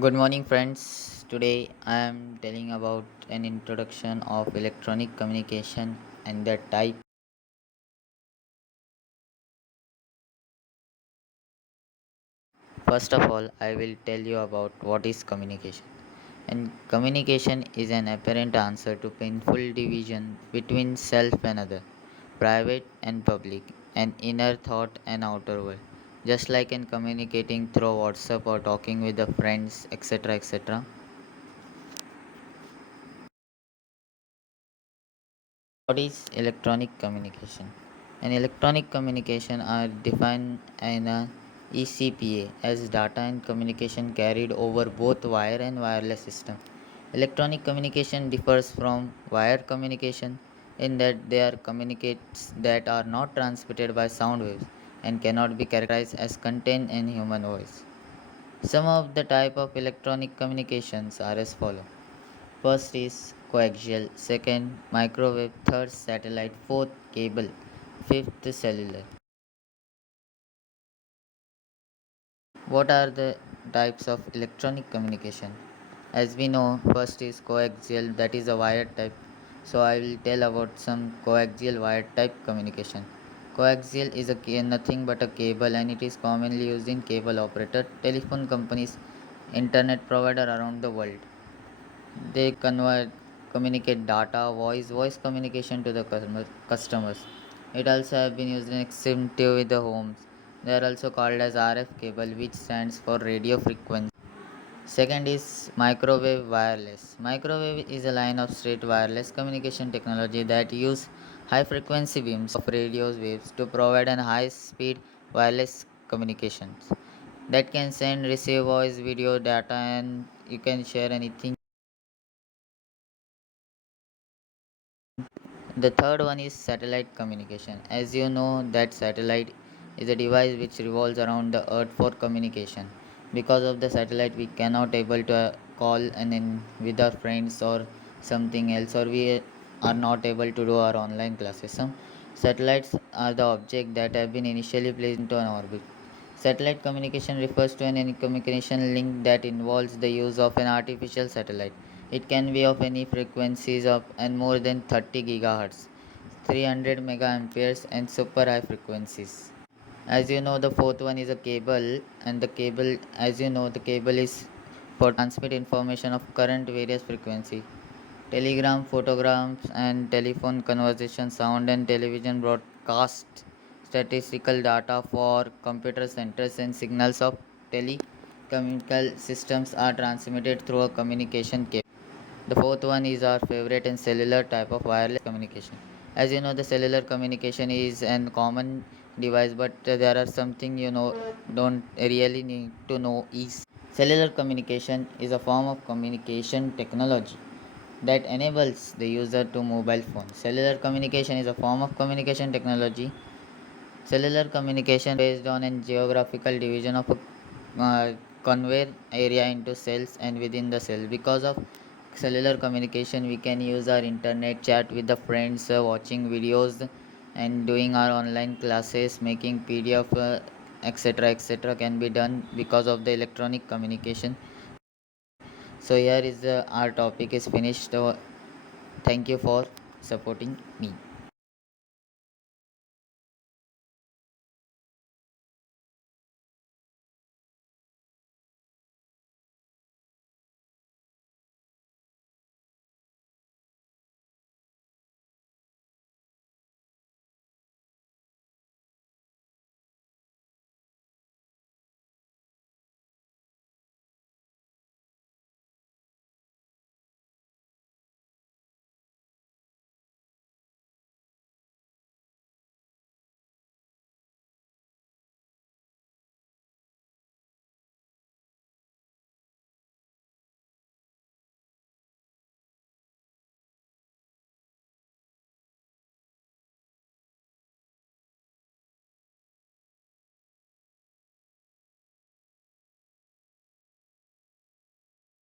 Good morning, friends. Today I am telling about an introduction of electronic communication and the type. First of all, I will tell you about what is communication. And communication is an apparent answer to painful division between self and other, private and public, and inner thought and outer world. Just like in communicating through WhatsApp or talking with the friends, etc., etc. What is electronic communication? An electronic communication are defined in a ECPA as data and communication carried over both wire and wireless system. Electronic communication differs from wire communication in that they are communicates that are not transmitted by sound waves and cannot be characterized as content in human voice. Some of the type of electronic communications are as follow. First is coaxial, second microwave, third satellite, fourth cable, fifth cellular. What are the types of electronic communication? As we know, first is coaxial, that is a wired type. So I will tell about some coaxial wired type communication. Coaxial is nothing but a cable and it is commonly used in cable operator, telephone companies, internet provider around the world. They communicate data, voice communication to the customers. It also have been used in extensive with the homes. They are also called as RF cable, which stands for radio frequency. Second is microwave wireless. Microwave is a line of straight wireless communication technology that use high frequency beams of radio waves to provide an high speed wireless communications that can send, receive voice, video, data, and you can share anything. The third one is satellite communication. As you know, that satellite is a device which revolves around the earth for communication. Because of the satellite, we cannot able to call and then with our friends or something else, or we are not able to do our online classes. Some satellites are the object that have been initially placed into an orbit. Satellite communication refers to any communication link that involves the use of an artificial satellite. It can be of any frequencies of and more than 30 gigahertz, 300 megaamperes, and super high frequencies. As you know, the fourth one is a cable, and the cable, as you know, the cable is for transmit information of current various frequency. Telegram, photograms, and telephone conversation, sound and television broadcast, statistical data for computer centers, and signals of telecommunication systems are transmitted through a communication cable. The fourth one is our favorite and cellular type of wireless communication. As you know, the cellular communication is an common device, but there are something don't really need to know is cellular communication is a form of communication technology that enables the user to mobile phone. Cellular communication is a form of communication technology. Cellular communication based on a geographical division of a conveyor area into cells and within the cell. Because of cellular communication, we can use our internet chat with the friends, watching videos, and doing our online classes, making PDF, etc. etc. can be done because of the electronic communication. So here is our topic is finished. Thank you for supporting me.